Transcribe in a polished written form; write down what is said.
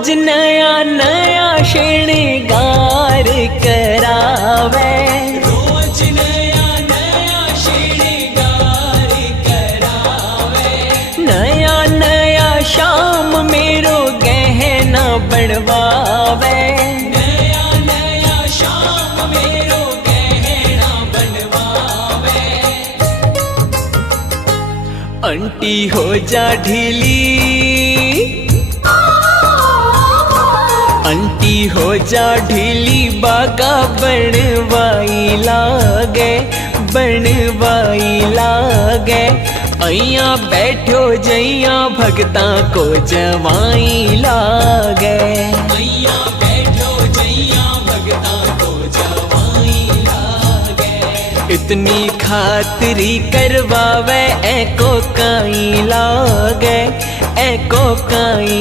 रोज नया नया श्रृंगार करावे, रोज नया नया श्रृंगार करावे, नया नया शाम मेरो गहना बनवावे, नया नया शाम मेरो गहना बनवावे। आंटी हो जा ढीली, आंटी हो जा ढीली, बागा बनवाई लागे, बनवाई लागे। अइया बैठो जइया भगता को जवाई लागे, मैया बैठो जैया भगता को जवाई लागे। इतनी खातरी करवावे, एको काई लागे, एको काई